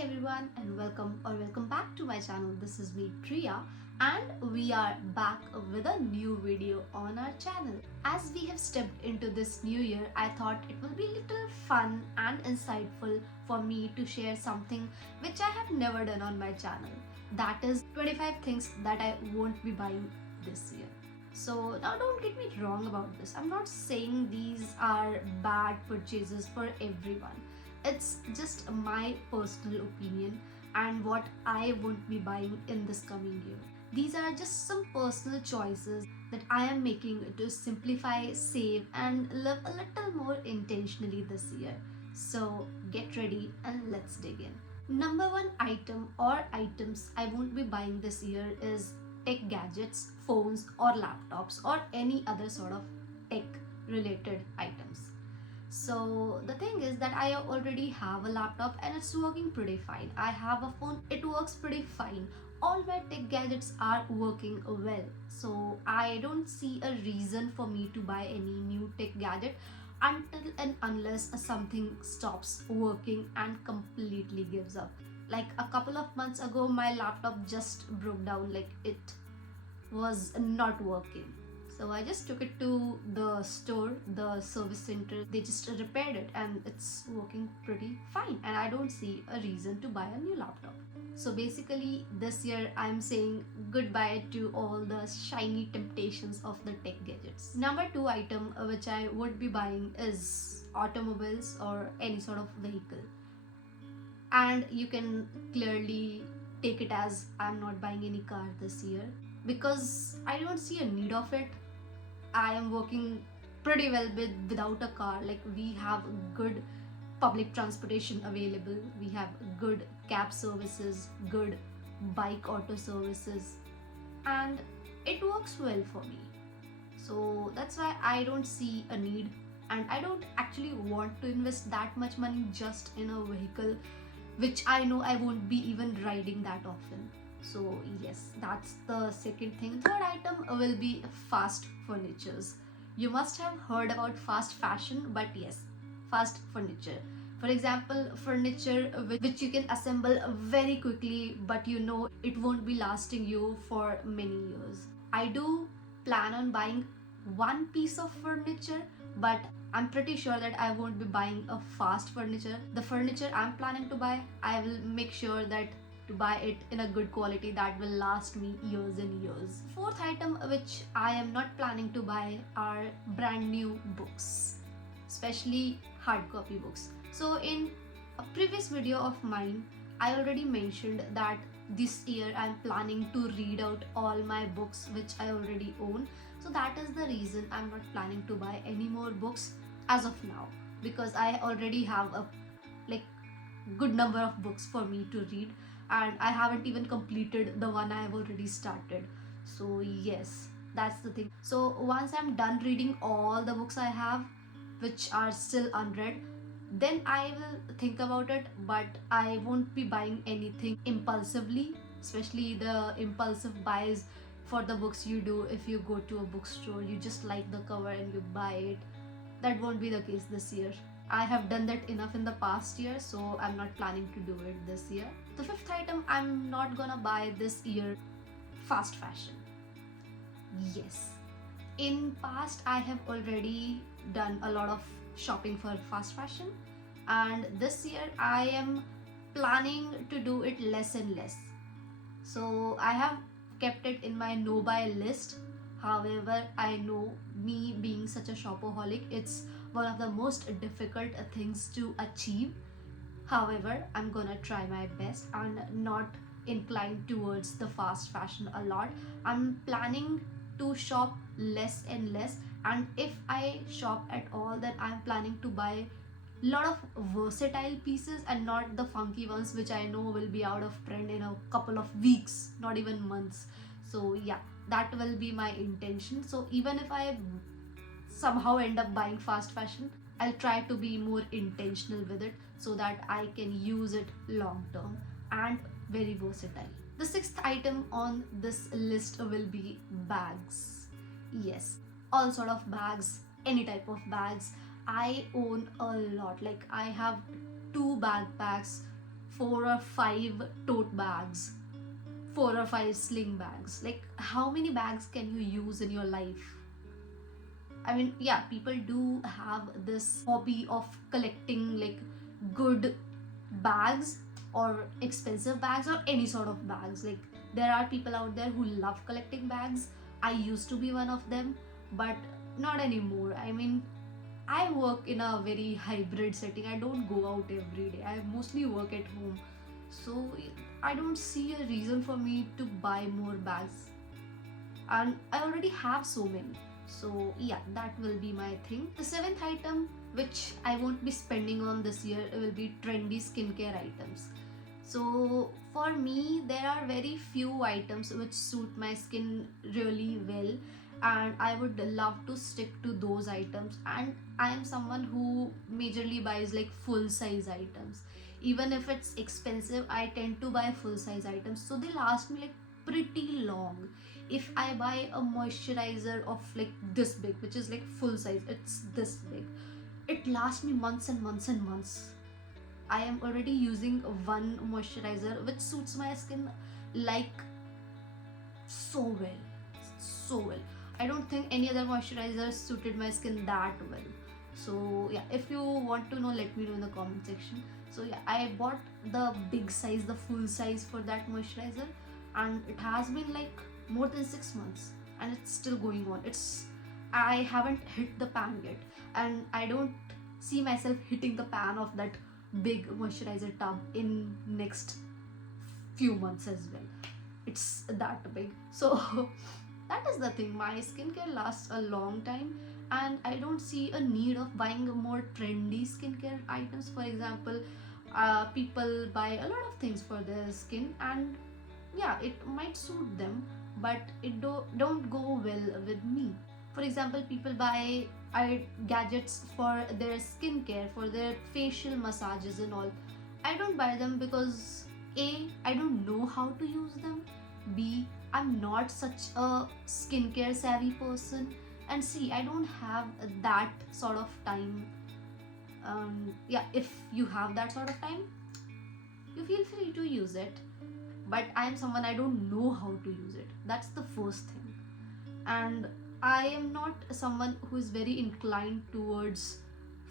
everyone and welcome back to my channel. This is me Priya and we are back with a new video on our channel. As we have stepped into this new year, I thought it will be a little fun and insightful for me to share something which I have never done on my channel. That is 25 things that I won't be buying this year. So now don't get me wrong about this. I'm not saying these are bad purchases for everyone. It's just my personal opinion and what I won't be buying in this coming year. These are just some personal choices that I am making to simplify, save, and live a little more intentionally this year. So get ready and let's dig in. Number one item or items I won't be buying this year is tech gadgets, phones, or laptops, or any other sort of tech related items. So the thing is that I already have a laptop and it's working pretty fine. I have a phone, it works pretty fine. All my tech gadgets are working well. So I don't see a reason for me to buy any new tech gadget until and unless something stops working and completely gives up. Like a couple of months ago, my laptop just broke down, like it was not working. So I just took it to the store, the service center. They just repaired it and it's working pretty fine. And I don't see a reason to buy a new laptop. So basically, this year I'm saying goodbye to all the shiny temptations of the tech gadgets. Number two item which I would be buying is automobiles or any sort of vehicle. And you can clearly take it as I'm not buying any car this year because I don't see a need of it. I am working pretty well without a car. Like we have good public transportation available, we have good cab services, good bike auto services, and it works well for me. So that's why I don't see a need, and I don't actually want to invest that much money just in a vehicle which I know I won't be even riding that often. So yes, that's the second thing. Third item will be fast furnitures. You must have heard about fast fashion, but yes, fast furniture. For example, furniture which you can assemble very quickly, but you know it won't be lasting you for many years. I do plan on buying one piece of furniture, but I'm pretty sure that I won't be buying a fast furniture. The furniture I'm planning to buy, I will make sure that to buy it in a good quality that will last me years and years. Fourth item which I am not planning to buy are brand new books, especially hard copy books. So in a previous video of mine, I already mentioned that this year I'm planning to read out all my books which I already own. So that is the reason I'm not planning to buy any more books as of now, because I already have a good number of books for me to read, and I haven't even completed the one I have already started. So yes, that's the thing. So once I'm done reading all the books I have which are still unread, then I will think about it, but I won't be buying anything impulsively, especially the impulsive buys for the books you do. If you go to a bookstore, you just like the cover and you buy it. That won't be the case this year. I have done that enough in the past year, so I'm not planning to do it this year. The fifth item I'm not gonna buy this year, fast fashion. Yes, in past I have already done a lot of shopping for fast fashion, and this year I am planning to do it less and less. So I have kept it in my no buy list. However, I know, me being such a shopaholic, it's one of the most difficult things to achieve. However, I'm gonna try my best and not inclined towards the fast fashion a lot. I'm planning to shop less and less, and if I shop at all, then I'm planning to buy lot of versatile pieces and not the funky ones which I know will be out of trend in a couple of weeks, not even months. So yeah, that will be my intention. So even if I somehow end up buying fast fashion, I'll try to be more intentional with it so that I can use it long term and very versatile. The sixth item on this list will be bags. Yes, all sort of bags, any type of bags. I own a lot. Like I have two backpacks, 4 or 5 tote bags, 4 or 5 sling bags. Like, how many bags can you use in your life? I mean, yeah, people do have this hobby of collecting like good bags or expensive bags or any sort of bags. Like, there are people out there who love collecting bags. I used to be one of them, but not anymore. I mean, I work in a very hybrid setting. I don't go out every day. I mostly work at home. So I don't see a reason for me to buy more bags. And I already have so many. So yeah, that will be my thing. The seventh item which I won't be spending on this year will be trendy skincare items. So for me, there are very few items which suit my skin really well, and I would love to stick to those items. And I am someone who majorly buys like full size items. Even if it's expensive, I tend to buy full size items, so they last me like pretty long. If I buy a moisturizer of like this big, which is like full size, it's this big, it lasts me months and months and months. I am already using one moisturizer which suits my skin like so well. So well. I don't think any other moisturizer suited my skin that well. So yeah, if you want to know, let me know in the comment section. So yeah, I bought the big size, the full size for that moisturizer, and it has been like more than 6 months and it's still going on. I haven't hit the pan yet, and I don't see myself hitting the pan of that big moisturizer tub in next few months as well. It's that big. So that is the thing. My skincare lasts a long time, and I don't see a need of buying more trendy skincare items. For example, people buy a lot of things for their skin, and yeah, it might suit them, but it don't go well with me. For example, people buy gadgets for their skincare, for their facial massages and all. I don't buy them because A, I don't know how to use them, B, I'm not such a skincare savvy person, and C, I don't have that sort of time. Yeah, if you have that sort of time, you feel free to use it, but I am someone, I don't know how to use it. That's the first thing. And I am not someone who is very inclined towards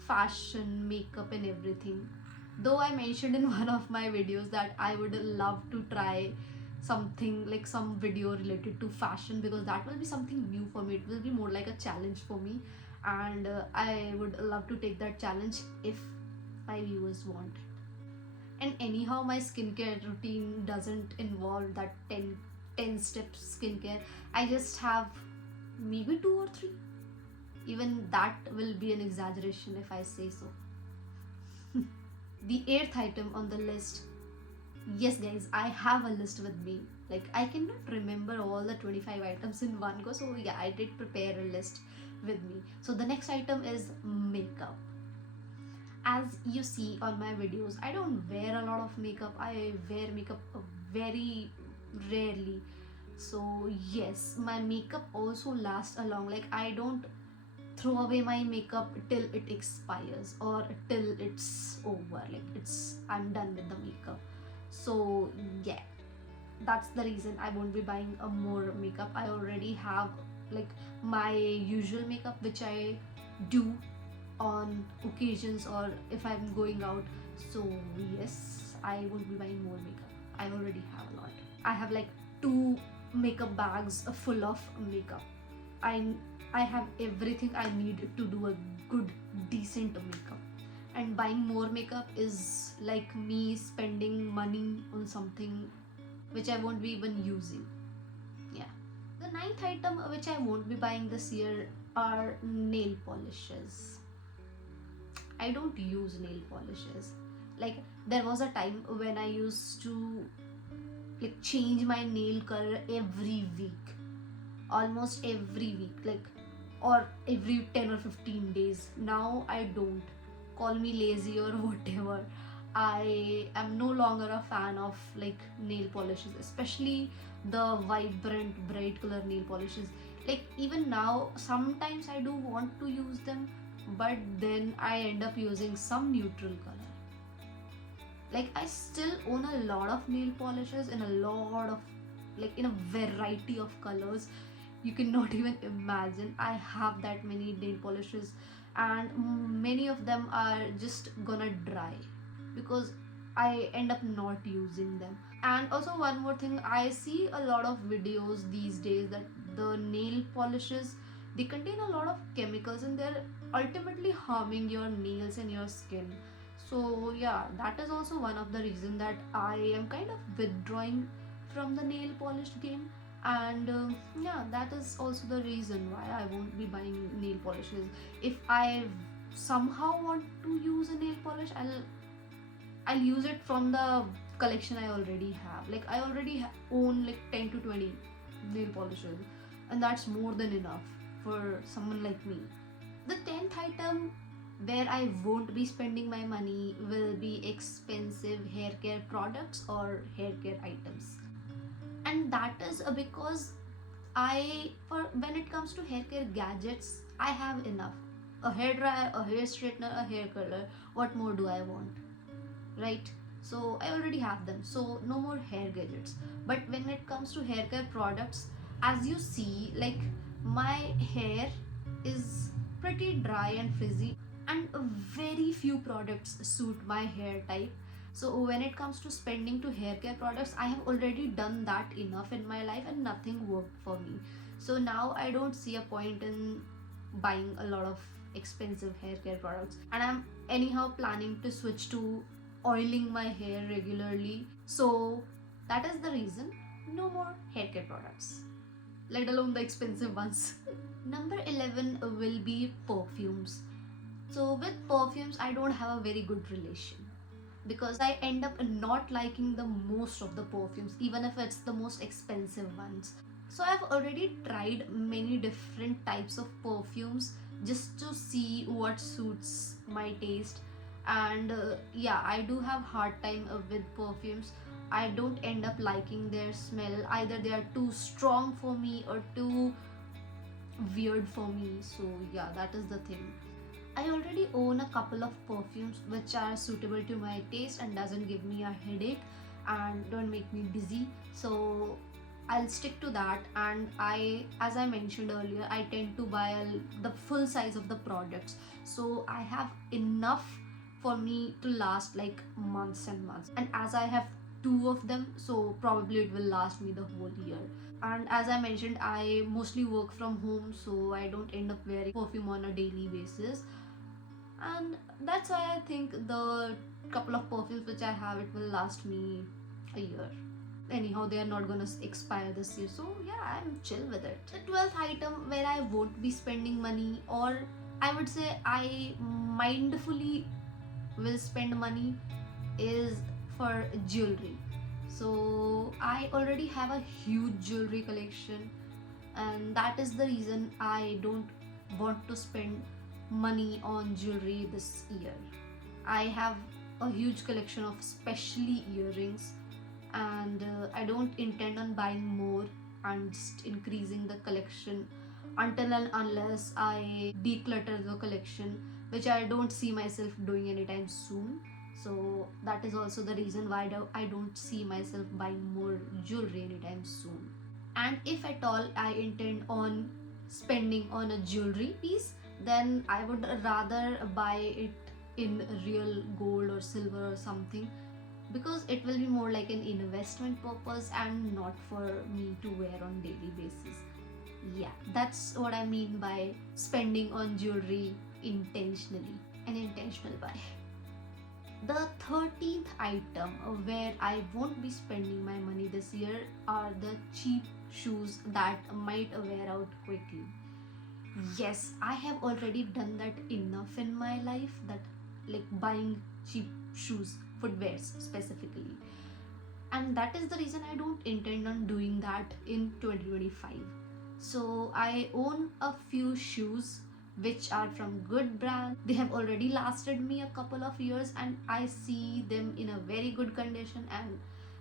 fashion, makeup and everything. Though I mentioned in one of my videos that I would love to try something like some video related to fashion, because that will be something new for me. It will be more like a challenge for me, and I would love to take that challenge if my viewers want it. And anyhow, my skincare routine doesn't involve that 10 step skincare. I just have maybe 2 or 3. Even that will be an exaggeration if I say so. The 8th item on the list. Yes guys, I have a list with me. Like, I cannot remember all the 25 items in one go, so yeah, I did prepare a list with me. So the next item is makeup. As you see on my videos, I don't wear a lot of makeup. I wear makeup very rarely. So yes, my makeup also lasts a long. Like, I don't throw away my makeup till it expires or till it's over. Like, I'm done with the makeup. So yeah, that's the reason I won't be buying a more makeup. I already have like my usual makeup which I do on occasions or if I'm going out. So yes, I won't be buying more makeup. I already have a lot. I have like 2 makeup bags full of makeup. I have everything I need to do a good decent makeup. And buying more makeup is like me spending money on something which I won't be even using. Yeah. The 9th item which I won't be buying this year are nail polishes. I don't use nail polishes. Like, there was a time when I used to like change my nail color every week, almost every week, like, or every 10 or 15 days. Now I don't. Call me lazy or whatever. I am no longer a fan of like nail polishes, especially the vibrant bright color nail polishes. Like, even now sometimes I do want to use them, but then I end up using some neutral color. Like I still own a lot of nail polishes in a lot of, like, in a variety of colors. You cannot even imagine. I have that many nail polishes, and many of them are just gonna dry because I end up not using them. And also one more thing, I see a lot of videos these days that the nail polishes, they contain a lot of chemicals and they're ultimately harming your nails and your skin. So yeah, that is also one of the reason that I am kind of withdrawing from the nail polish game. And yeah, that is also the reason why I won't be buying nail polishes. If I somehow want to use a nail polish, I'll use it from the collection I already have. Like I already own like 10 to 20 nail polishes, and that's more than enough for someone like me. The 10th item where I won't be spending my money will be expensive hair care products or hair care items. And that is because for when it comes to hair care gadgets, I have enough. A hair dryer, a hair straightener, a hair curler. What more do I want? Right? So I already have them. So no more hair gadgets. But when it comes to hair care products, as you see, like my hair is pretty dry and frizzy, and very few products suit my hair type. So when it comes to spending to hair care products, I have already done that enough in my life and nothing worked for me. So now I don't see a point in buying a lot of expensive hair care products, and I'm anyhow planning to switch to oiling my hair regularly. So that is the reason, no more hair care products, let alone the expensive ones. Number 11 will be perfumes. So with perfumes, I don't have a very good relation because I end up not liking the most of the perfumes, even if it's the most expensive ones. So I've already tried many different types of perfumes just to see what suits my taste. And yeah, I do have hard time with perfumes. I don't end up liking their smell. Either they are too strong for me or too weird for me. So yeah, that is the thing. I already own a couple of perfumes which are suitable to my taste and doesn't give me a headache and don't make me dizzy. So I'll stick to that. And as I mentioned earlier, I tend to buy the full size of the products. So I have enough for me to last like months and months. And as I have two of them, so probably it will last me the whole year. And as I mentioned, I mostly work from home, so I don't end up wearing perfume on a daily basis. And that's why I think the couple of perfumes which I have, it will last me a year. Anyhow, they are not gonna expire this year, so yeah, I'm chill with it. The 12th item where I won't be spending money, or I would say I mindfully will spend money, is for jewelry. So I already have a huge jewelry collection, and that is the reason I don't want to spend money on jewelry this year. I have a huge collection of specially earrings, and I don't intend on buying more and just increasing the collection until and unless I declutter the collection, which I don't see myself doing anytime soon. So that is also the reason why I don't see myself buying more jewelry anytime soon. And if at all I intend on spending on a jewelry piece, then I would rather buy it in real gold or silver or something, because it will be more like an investment purpose and not for me to wear on daily basis. Yeah, that's what I mean by spending on jewelry intentionally, an intentional buy. The 13th item where I won't be spending my money this year are the cheap shoes that might wear out quickly. Yes, I have already done that enough in my life, that like buying cheap shoes, footwears specifically. And that is the reason I don't intend on doing that in 2025. So I own a few shoes which are from good brand. They have already lasted me a couple of years and I see them in a very good condition, and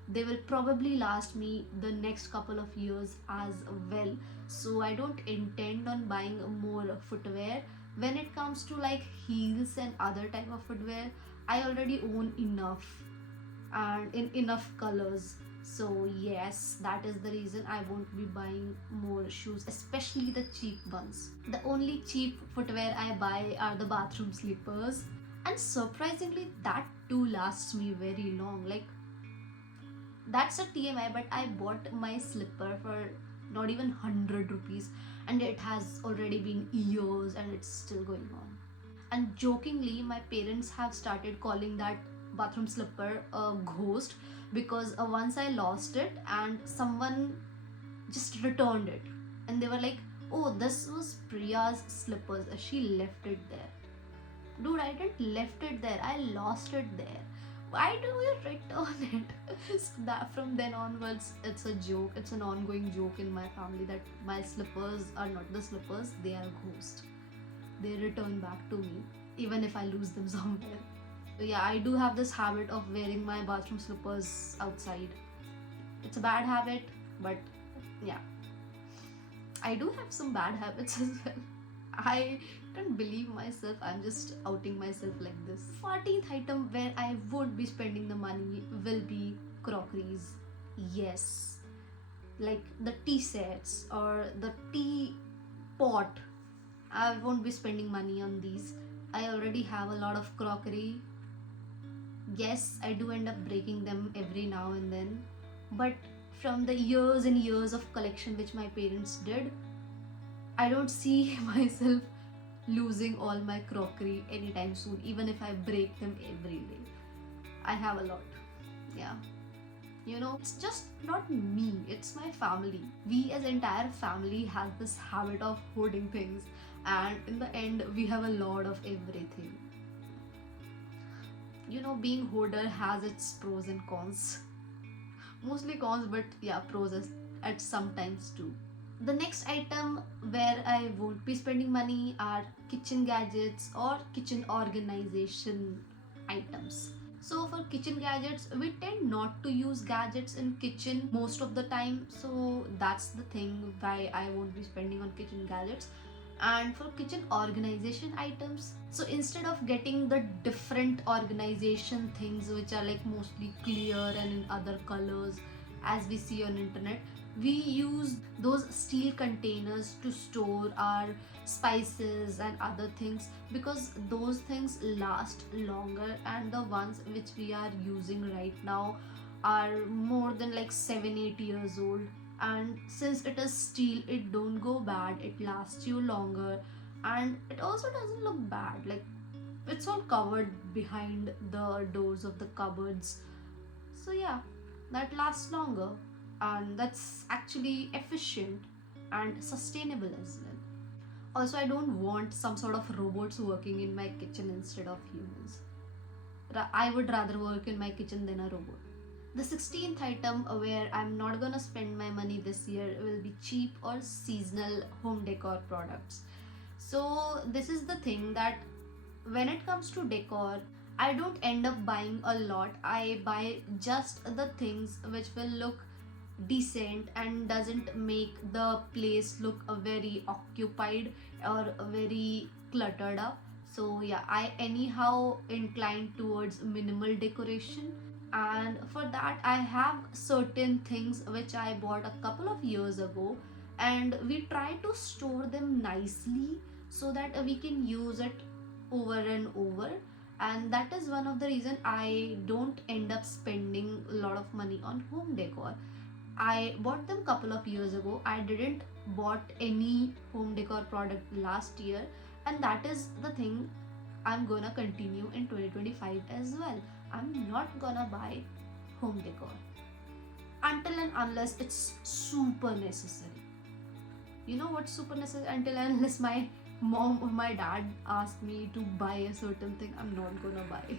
they will probably last me the next couple of years as well. So I don't intend on buying more footwear. When it comes to like heels and other type of footwear, I already own enough. and in enough colors. So yes, that is the reason I won't be buying more shoes, especially the cheap ones. The only cheap footwear I buy are the bathroom slippers, and surprisingly that too lasts me very long. Like, that's a TMI, but I bought my slipper for not even 100 rupees, and it has already been years and it's still going on. And jokingly, my parents have started calling that bathroom slipper a ghost, because once I lost it and someone just returned it, and they were like, "Oh, this was Priya's slippers. She left it there." Dude, I didn't left it there. I lost it there. Why do you return it? So that from then onwards, it's a joke. It's an ongoing joke in my family that my slippers are not the slippers; they are ghost. They return back to me even if I lose them somewhere. So yeah, I do have this habit of wearing my bathroom slippers outside. It's a bad habit, but yeah, I do have some bad habits as well. I can't believe myself. I'm just outing myself like this. 14th item where I would be spending the money will be crockeries. Yes, like the tea sets or the tea pot. I won't be spending money on these. I already have a lot of crockery. Yes, I do end up breaking them every now and then, but from the years and years of collection which my parents did, I don't see myself losing all my crockery anytime soon, even if I break them every day. I have a lot. Yeah. It's just not me, it's my family. We as entire family have this habit of hoarding things, and in the end we have a lot of everything. Being hoarder has its pros and cons. Mostly cons, but yeah, pros at sometimes too. The next item where I won't be spending money are kitchen gadgets or kitchen organization items. So for kitchen gadgets, we tend not to use gadgets in kitchen most of the time. So that's the thing why I won't be spending on kitchen gadgets. And for kitchen organization items, so instead of getting the different organization things which are like mostly clear and in other colors as we see on internet, we use those steel containers to store our spices and other things, because those things last longer, and the ones which we are using right now are more than like 7-8 years old. And since it is steel, it don't go bad, it lasts you longer, and it also doesn't look bad. Like, it's all covered behind the doors of the cupboards. So yeah, that lasts longer, and that's actually efficient and sustainable as well. Also, I don't want some sort of robots working in my kitchen instead of humans. I would rather work in my kitchen than a robot. The 16th item where I'm not gonna spend my money this year will be cheap or seasonal home decor products. So, this is the thing that when it comes to decor, I don't end up buying a lot. I buy just the things which will look decent and doesn't make the place look very occupied or very cluttered up. So yeah, I anyhow incline towards minimal decoration, and for that I have certain things which I bought a couple of years ago, and we try to store them nicely so that we can use it over and over. And that is one of the reason I don't end up spending a lot of money on home decor. I bought them couple of years ago. I didn't bought any home decor product last year, and that is the thing I'm gonna continue in 2025 as well. I'm not gonna buy home decor until and unless it's super necessary. You know what's super necessary? Until and unless my mom or my dad ask me to buy a certain thing, I'm not gonna buy.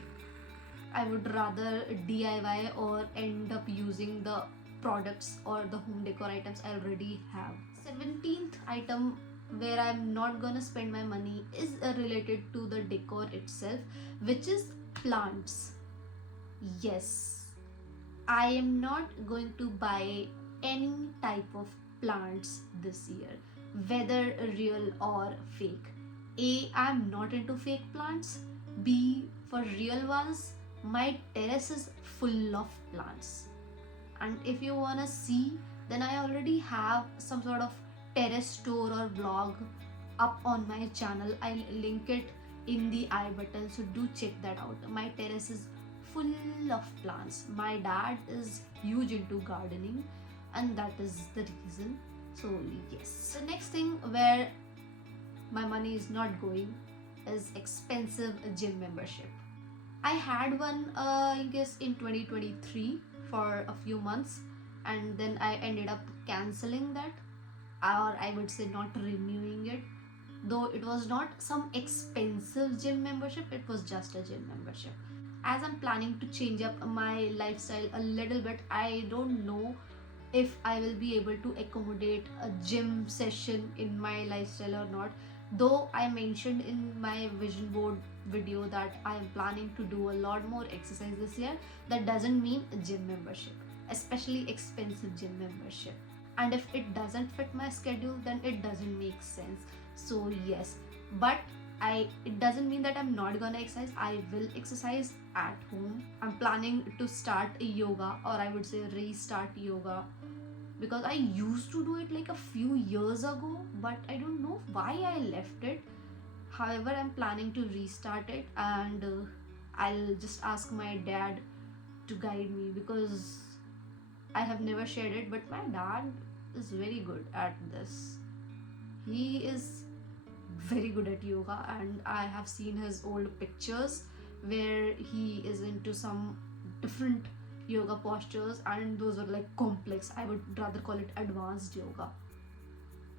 I would rather DIY or end up using the products or the home decor items I already have. 17th item where I'm not gonna spend my money is related to the decor itself, which is plants. Yes, I am not going to buy any type of plants this year, whether real or fake. A, I'm not into fake plants. B, for real ones, My terrace is full of plants, and if you wanna see, then I already have some sort of terrace tour or vlog up on my channel. I'll link it in the I button, so do check that out. My terrace is full of plants. My dad is huge into gardening, and that is the reason. So yes, the next thing where my money is not going is expensive gym membership. I had one, I guess, in 2023 for a few months, and then I ended up canceling that, or I would say not renewing it. Though it was not some expensive gym membership, it was just a gym membership. As I'm planning to change up my lifestyle a little bit, I don't know if I will be able to accommodate a gym session in my lifestyle or not. Though I mentioned in my vision board video that I am planning to do a lot more exercise this year, that doesn't mean a gym membership, especially expensive gym membership. And if it doesn't fit my schedule, then it doesn't make sense. So yes, but it doesn't mean that I'm not gonna exercise. I will exercise at home. I'm planning to start yoga, or I would say restart yoga, because I used to do it like a few years ago, but I don't know why I left it. However, I'm planning to restart it, and I'll just ask my dad to guide me, because I have never shared it, but my dad is very good at this. He is very good at yoga, and I have seen his old pictures where he is into some different yoga postures, and those are like complex. I would rather call it advanced yoga.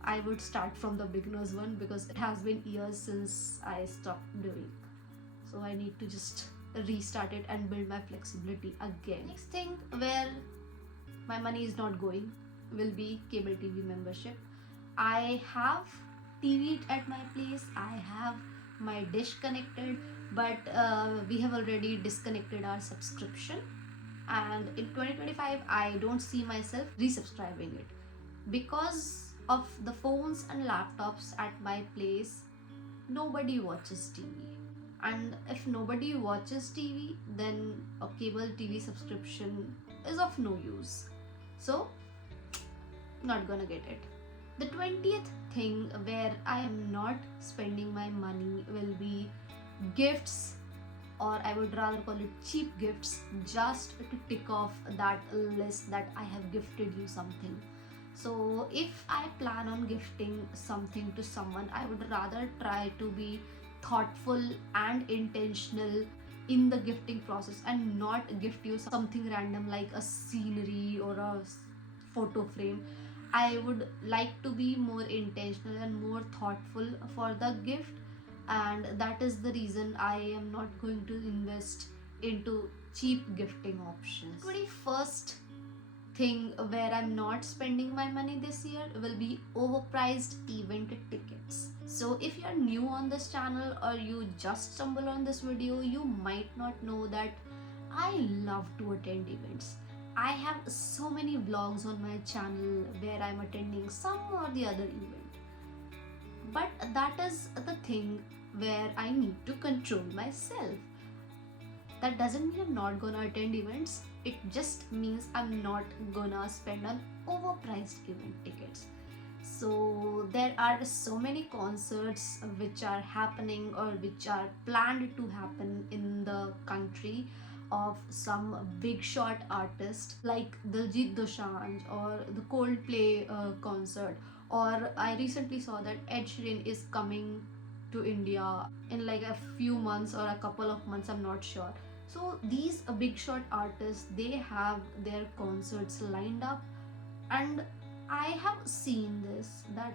I would start from the beginners one, because it has been years since I stopped doing. So I need to just restart it and build my flexibility again. Next thing where my money is not going will be cable TV membership. I have TV at my place. I have my dish connected, but we have already disconnected our subscription. And in 2025, I don't see myself resubscribing it, because of the phones and laptops at my place. Nobody watches TV, and if nobody watches TV, then a cable TV subscription is of no use. So not gonna get it. The 20th thing where I am not spending my money will be gifts, or I would rather call it cheap gifts, just to tick off that list that I have gifted you something. So if I plan on gifting something to someone, I would rather try to be thoughtful and intentional in the gifting process, and not gift you something random like a scenery or a photo frame. I would like to be more intentional and more thoughtful for the gift, and that is the reason I am not going to invest into cheap gifting options. 21st thing where I'm not spending my money this year will be overpriced event tickets. So if you're new on this channel, or you just stumble on this video, you might not know that I love to attend events. I have so many vlogs on my channel where I'm attending some or the other event. But that is the thing where I need to control myself. That doesn't mean I'm not gonna attend events. It just means I'm not gonna spend on overpriced event tickets. So there are so many concerts which are happening, or which are planned to happen in the country, of some big shot artists like Diljit Dosanjh, or the Coldplay concert, or I recently saw that Ed Sheeran is coming to India in like a few months or a couple of months, I'm not sure. So these big shot artists, they have their concerts lined up, and I have seen this, that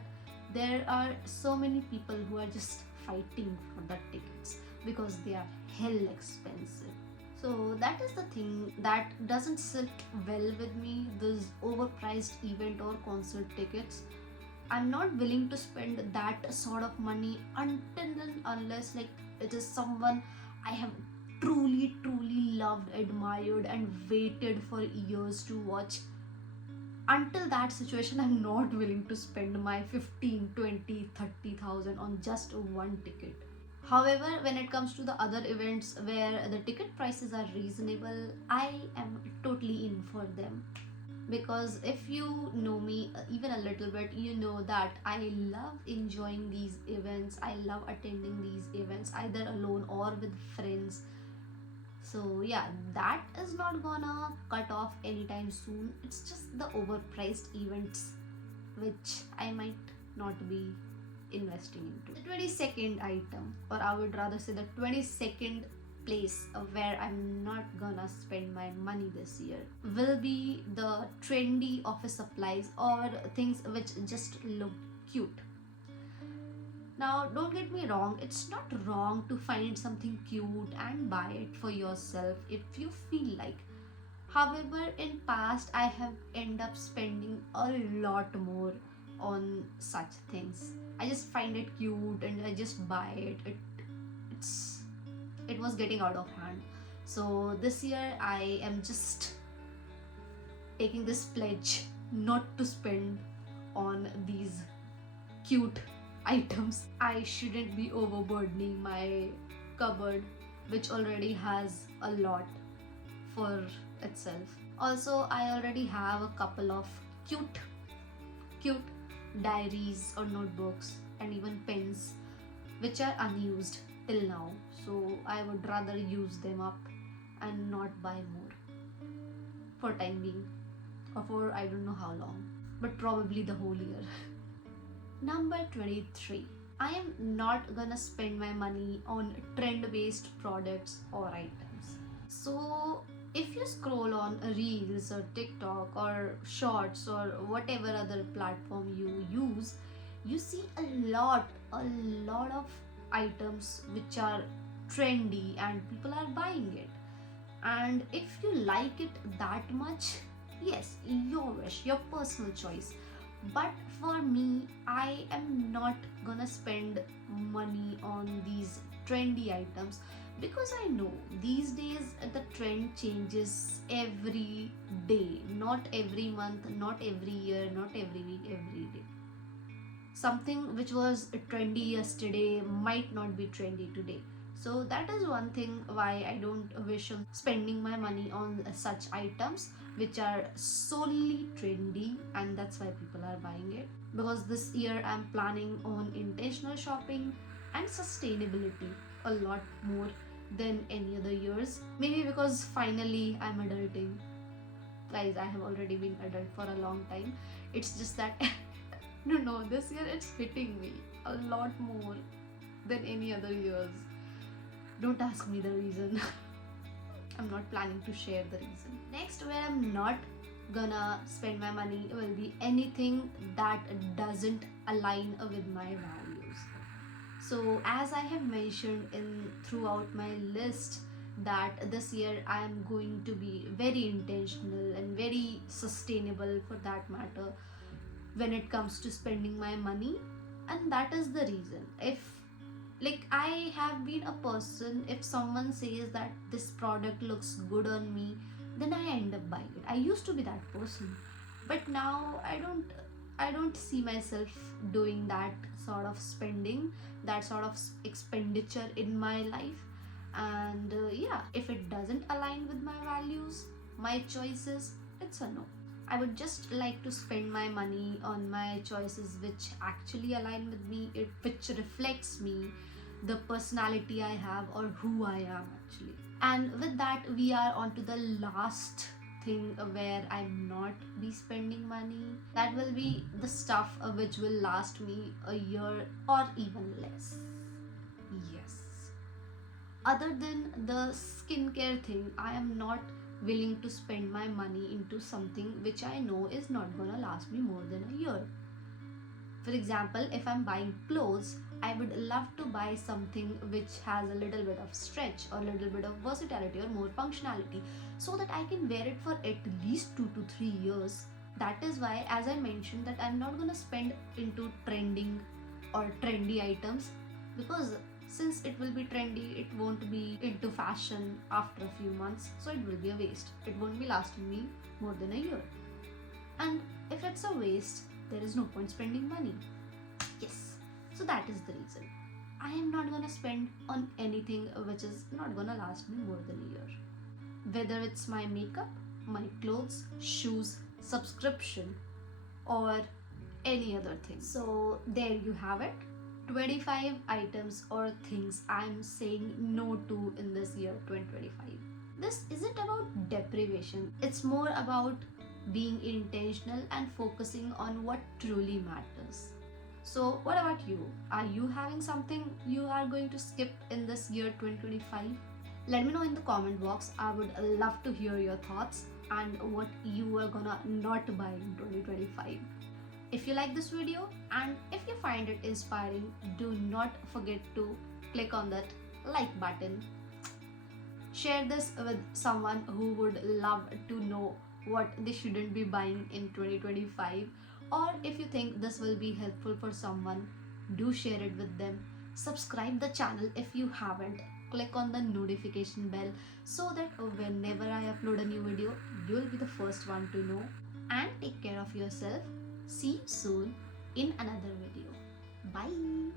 there are so many people who are just fighting for the tickets because they are hell expensive. So that is the thing that doesn't sit well with me, those overpriced event or concert tickets. I'm not willing to spend that sort of money until and unless like it is someone I have truly loved, admired, and waited for years to watch. Until that situation, I'm not willing to spend my 15, 20, 30,000 on just one ticket. However, when it comes to the other events where the ticket prices are reasonable, I am totally in for them. Because if you know me even a little bit, you know that I love enjoying these events. I love attending these events either alone or with friends. So yeah, that is not gonna cut off anytime soon. It's just the overpriced events which I might not be investing into. The 22nd item, or I would rather say the 22nd place where I'm not gonna spend my money this year, will be the trendy office supplies or things which just look cute. Now, don't get me wrong, it's not wrong to find something cute and buy it for yourself if you feel like. However, in past I have end up spending a lot more on such things. I just find it cute and I just buy it. It's it was getting out of hand. So this year I am just taking this pledge not to spend on these cute items. I shouldn't be overburdening my cupboard, which already has a lot for itself. Also, I already have a couple of cute diaries or notebooks and even pens which are unused till now. So I would rather use them up and not buy more for time being, or for I don't know how long, but probably the whole year. Number 23. I am not gonna spend my money on trend based products or items. So, if you scroll on Reels or TikTok or Shorts or whatever other platform you use, you see a lot of items which are trendy and people are buying it. And if you like it that much, yes, your wish, your personal choice. But for me, I am not gonna spend money on these trendy items because I know these days the trend changes every day, not every month, not every year, not every week, every day. Something which was trendy yesterday might not be trendy today. So that is one thing why I don't wish on spending my money on such items which are solely trendy, and that's why people are buying it. Because this year I'm planning on intentional shopping and sustainability a lot more than any other years. Maybe because finally I'm adulting. Guys, I have already been adult for a long time. It's just that no, this year it's hitting me a lot more than any other years. Don't ask me the reason. I'm not planning to share the reason. Next, where I'm not gonna spend my money will be anything that doesn't align with my values. So, as I have mentioned in throughout my list, that this year I am going to be very intentional and very sustainable for that matter when it comes to spending my money. And that is the reason. If like I have been a person, if someone says that this product looks good on me, then I end up buying it. I used to be that person, but now I don't see myself doing that sort of spending, that sort of expenditure in my life. And yeah, if it doesn't align with my values, my choices, it's a no. I would just like to spend my money on my choices which actually align with me, which reflects me, the personality I have, or who I am actually. And with that, we are on to the last thing where I'm not be spending money. That will be the stuff which will last me a year or even less. Yes. Other than the skincare thing, I am not willing to spend my money into something which I know is not gonna last me more than a year. For example, if I'm buying clothes, I would love to buy something which has a little bit of stretch or a little bit of versatility or more functionality so that I can wear it for at least 2 to 3 years. That is why, as I mentioned, that I'm not gonna spend into trending or trendy items, because since it will be trendy, it won't be into fashion after a few months, so it will be a waste. It won't be lasting me more than a year. And if it's a waste, there is no point spending money. Yes, so that is the reason. I am not gonna spend on anything which is not gonna last me more than a year. Whether it's my makeup, my clothes, shoes, subscription, or any other thing. So, there you have it, 25 items or things I'm saying no to in this year 2025. This isn't about deprivation, it's more about being intentional and focusing on what truly matters. So, what about you? Are you having something you are going to skip in this year 2025? Let me know in the comment box. I would love to hear your thoughts and what you are gonna not buy in 2025. If you like this video and if you find it inspiring, do not forget to click on that like button. Share this with someone who would love to know what they shouldn't be buying in 2025. Or if you think this will be helpful for someone, do share it with them. Subscribe the channel if you haven't. Click on the notification bell so that whenever I upload a new video, you'll be the first one to know. And take care of yourself. See you soon in another video. Bye.